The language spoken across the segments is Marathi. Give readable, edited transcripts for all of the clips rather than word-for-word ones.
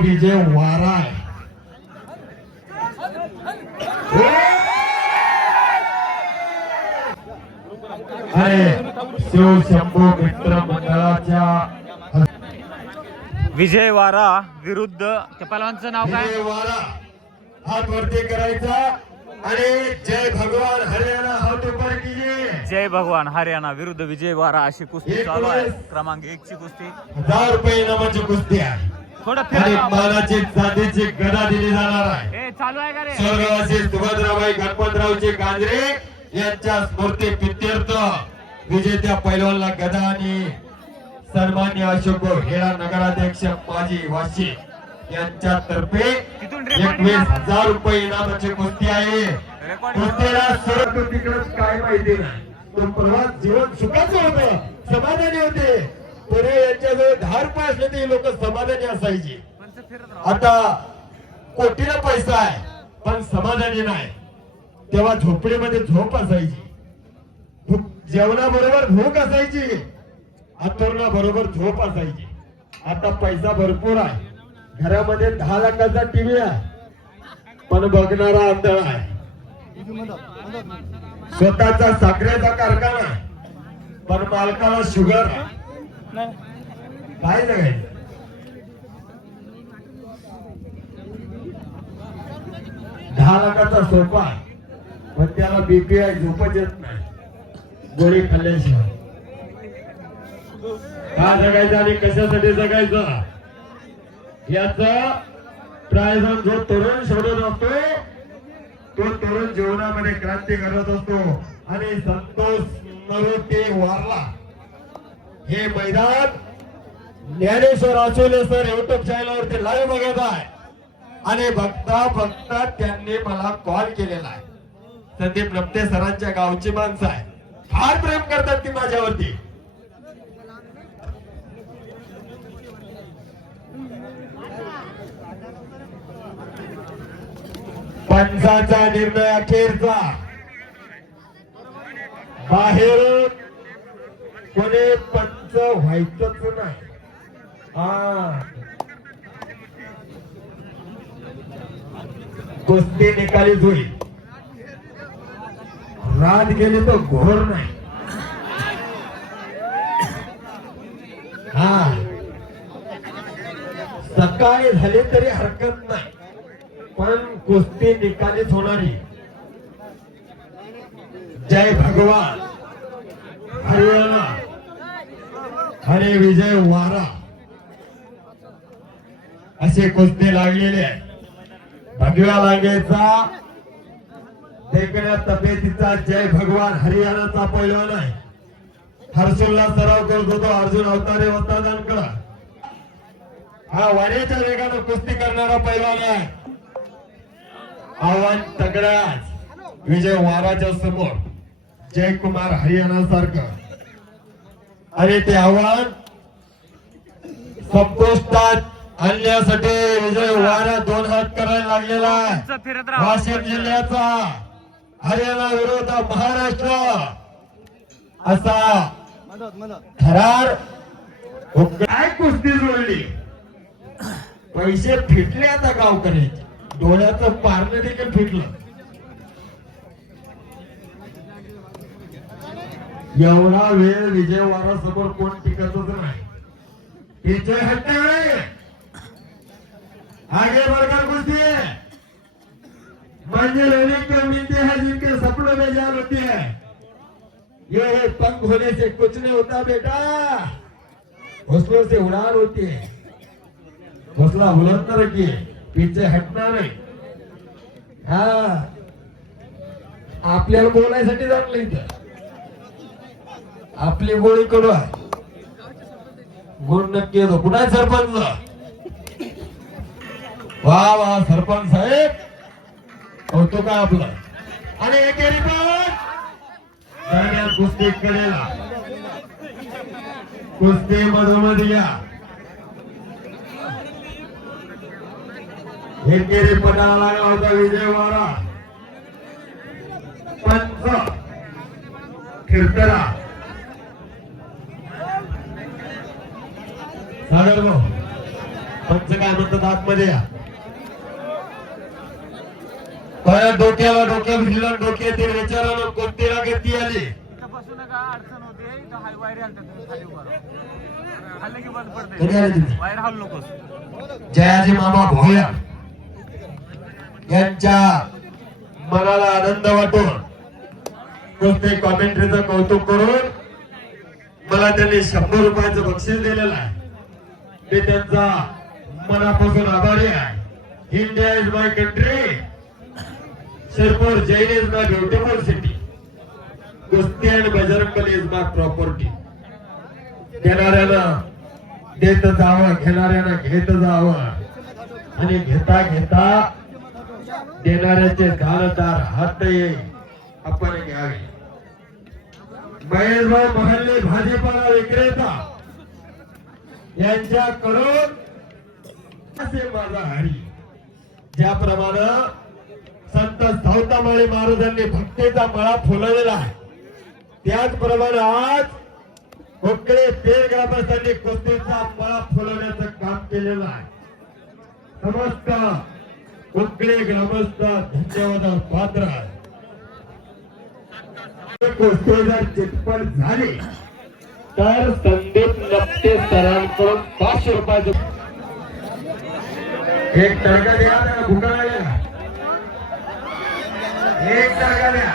विजय वारा आहे. अरे शिव शंभू मित्र मंडळाच्या विजय वारा विरुद्ध त्या पहलवानचं नाव काय? विजय वारा हात वरती करायचा आणि जय भगवान हरियाणा हात ऊपर कीजिए. जय भगवान हरियाणा विरुद्ध विजय वारा अशी कुस्ती चालू आहे. क्रमांक 1 ची कुस्ती. 1000 रुपये इनामाची कुस्ती आहे. थोडं आणि फिरा. मानाची चांदीची गदा दिली जाणार आहे. ए चालू आहे का रे? स्वर्गवासी सुभद्राबाई गणपतरावचे गांजरे यांच्या स्मृती प्रित्यर्थ विजेत्या पैलवानला गदा आणि सन्मान्य अशोक हेरा नगराध्यक्ष माजी वाशी यांच्यातर्फे 21,000 रुपये इनामाची कुस्ती आहे. कुस्तीला सर्व तिकडच काय माहिती नाही. तो प्रवास जीवन सुखाचं होतं, समाधानी होते. पुढे यांच्याजवळ 10 रुपये असले ते लोक समाधानी असायचे. आता कोटीला पैसा आहे पण समाधानी नाही. तेव्हा झोपडीमध्ये झोप असायची, जेवणाबरोबर भूक असायची, अंथरुणा बरोबर झोप असायची. आता पैसा भरपूर आहे, घरामध्ये 10 लाखाचा टीव्ही आहे पण बघणारा आंधळ आहे. स्वतःचा साखरेचा कारखाना आहे पण मालकाला शुगर आहे. काय जगायचं? 10 लाखाचा सोफा पण त्याला बीपी आहे, झोपच येत नाही गोळी खाल्ल्याशिवाय. का जगायचं आणि कशासाठी जगायचं याचा प्रयोजन जो तरुण शोधत असतो तो तरुण जीवनामध्ये क्रांती करत असतो. आणि संतोष नरोटे वारला हे मैदान ज्ञानेश्वर आचोले सर युट्यूब चॅनलवरती लाईव्ह बघत आहे. आणि बघता बघता त्यांनी मला कॉल केलेला आहे. संदीप लपटे सरांच्या गावची माणसं आहे, फार प्रेम करतात ती माझ्यावरती. पंचाचा निर्णय अखेरचा. बाहेरून कोणी पंच व्हायचंच नाही. कुस्ती निकाली होईल. रात गेली तो घोर नाही. सकाळी झाली तरी हरकत नाही पण कुस्ती निकालीच होणारी. जय भगवान हरियाणा आणि विजय वारा असे कुस्ती लागलेले आहे. भगव्या लागेचा देखण्या तब्येतीचा जय भगवान हरियाणाचा पैलवान आहे. हर्षुल्ला सराव करत होतो अर्जुन अवतारे वस्तादांकडे. हा वाड्याच्या वेगानं कुस्ती करणारा पैलवान आहे. आव्हान तगडाच विजय वाराच्या समोर जयकुमार हरियाणा सारखं. आणि ते आव्हान संपुष्टात आणण्यासाठी विजय वारा 2 हात करायला लागलेला आहे. वाशिम जिल्ह्याचा हरियाणा विरोध महाराष्ट्र असा थरार काय कुस्ती जोडली. पैसे फिटले आता गावकऱ्याचे, डोळ्याचं पारणं देखील फिटलं. एवढा वेळ विजय वारा समोर कोण टिकतच नाही. पीछे हटते हुए आगे बढ़कर कुस्ती है. मंजिल उन्हीं को मिलती है जिनके सपनों में जान होती है. ये पंख होने से कुछ नहीं होता बेटा, हौसलों से उड़ान होती है. हौसला बुलंद रखिए, पीछे हटना नाही. आपल्याला बोलायसाठी जमलं इथं. आपली गोळी कडू आहे. गुण नक्की येतो. कुठे सरपंच? वा वा सरपंच साहेब, कौतुक आहे आपलं. आणि एकेरी पण कुस्ती करेला कुस्ती मधोमध या. एकेरी पटाला लागला होता विजय वारा. पंच फिरतरा सागर पंच काय म्हणतात म्हणतात आतमध्ये या. परत डोक्या भिजला डोक्यातील विचारानं कोणती गती आली. अडचण होते वायर हल्ले की बंद कधी पडते आले तुम्ही? वायर हल्लो नकोस. जयाजी मामा भोयर यांच्या मनाला आनंद वाटून कुस्ती कॉमेंट्रीचं कौतुक करून मला त्यांनी 100 रुपयाचं बक्षीस दिलेलं आहे. मी त्यांचा मनापासून आभारी आहे. India is my country, Shirpur Jain is my beautiful city, कुस्ती and Bajrangbali is my property. देणाऱ्यानं देत जावं, घेणाऱ्यानं घेत जावं आणि घेता घेता देणाऱ्याचे दानदार हातही आपण घ्यावे. महेशभाऊ महल्ली भाजीपाला विक्रेता यांच्याकडून असे माझा हरी. ज्याप्रमाणे संत सावतामाळी महाराजांनी भक्तीचा मळा फुलवलेला आहे, त्याचप्रमाणे आज कोकळे पेर ग्रामस्थांनी कुस्तीचा मळा फुलवण्याचं काम केलेलं आहे. समस्त कोकळे ग्रामस्थ धन्यवाद पात्र आहे. कुस्ती जर चिटपट झाली तर संदीप नप्ते सरांकडून 500 रुपयाचं एक तडका द्या. त्याला भुका लागेल, एक तडका द्या.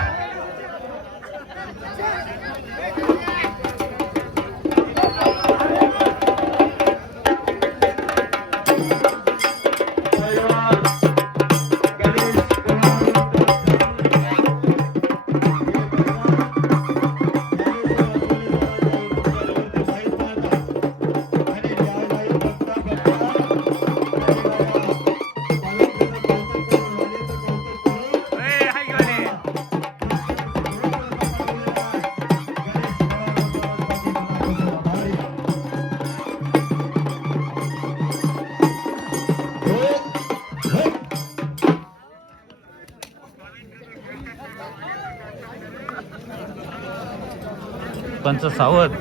पंच सावध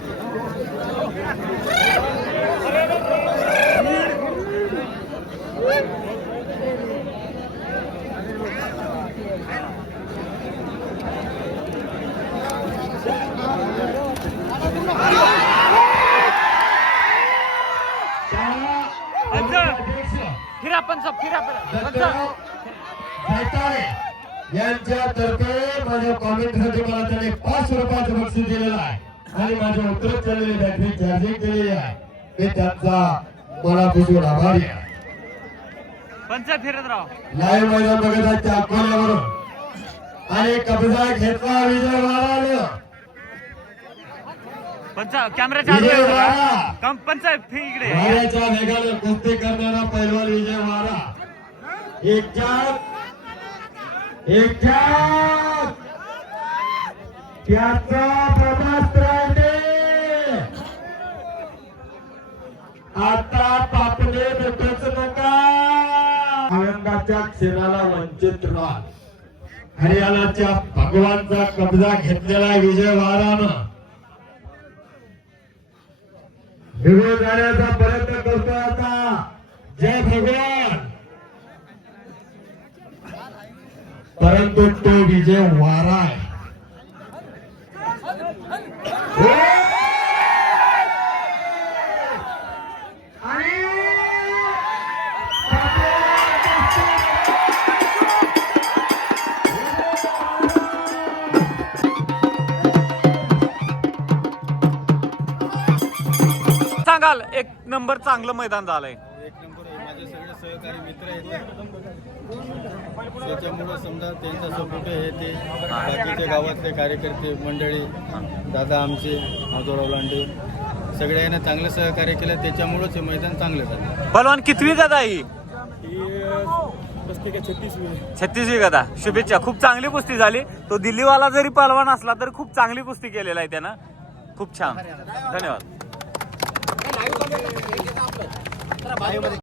फिरा पंच फिरा यांच्यातर्फे माझ्या कॉमेंटसाठी मला त्याने 500 रुपयाचं बक्षीस दिलेलं आहे आणि माझ्या उतरत चाललेली बॅटरी चार्जिंग केलेली आहे. मी त्यांचा मनापासून आभारी आहे. पंच फिरत राव लाईव्ह मैदान बघत आहे त्या अकोल्यावरून आणि कब्जा घेतला विजय वारा. पंच कॅमेरा विजय वारा पंच इकडे वाऱ्याच्या वेगाने कुस्ती करणारा पैलवान विजय वारा. एकट्यात त्याचा ब्रह्मास्त्राने आता पापले भेटच नका. आनंदाच्या क्षणाला वंचित राहा. हरियाणाच्या भगवानचा कब्जा घेतलेला विजय वारानं निघून जाण्याचा प्रयत्न करतोय. आता जय भगवान, परंतु तो विजय वारा आहे. सांगाल एक नंबर चांगलं मैदान झालंय. एक नंबर आहे. माझे सगळे सहकारी मित्र आहेत, त्याच्यामुळं समजा त्यांचा सपोर्ट आहे. ते बाकीचे गावातले कार्यकर्ते मंडळी, दादा आमचे माधवराव लांडे, सगळ्यांना चांगलं सहकार्य केलं, त्याच्यामुळंच हे मैदान चांगलं झालं. पलवान कितवी गदा ही? 36वी गदा. शुभेच्छा. खूप चांगली कुस्ती झाली. तो दिल्लीवाला जरी पलवान असला तरी खूप चांगली कुस्ती केलेला आहे त्यानं. खूप छान, धन्यवाद.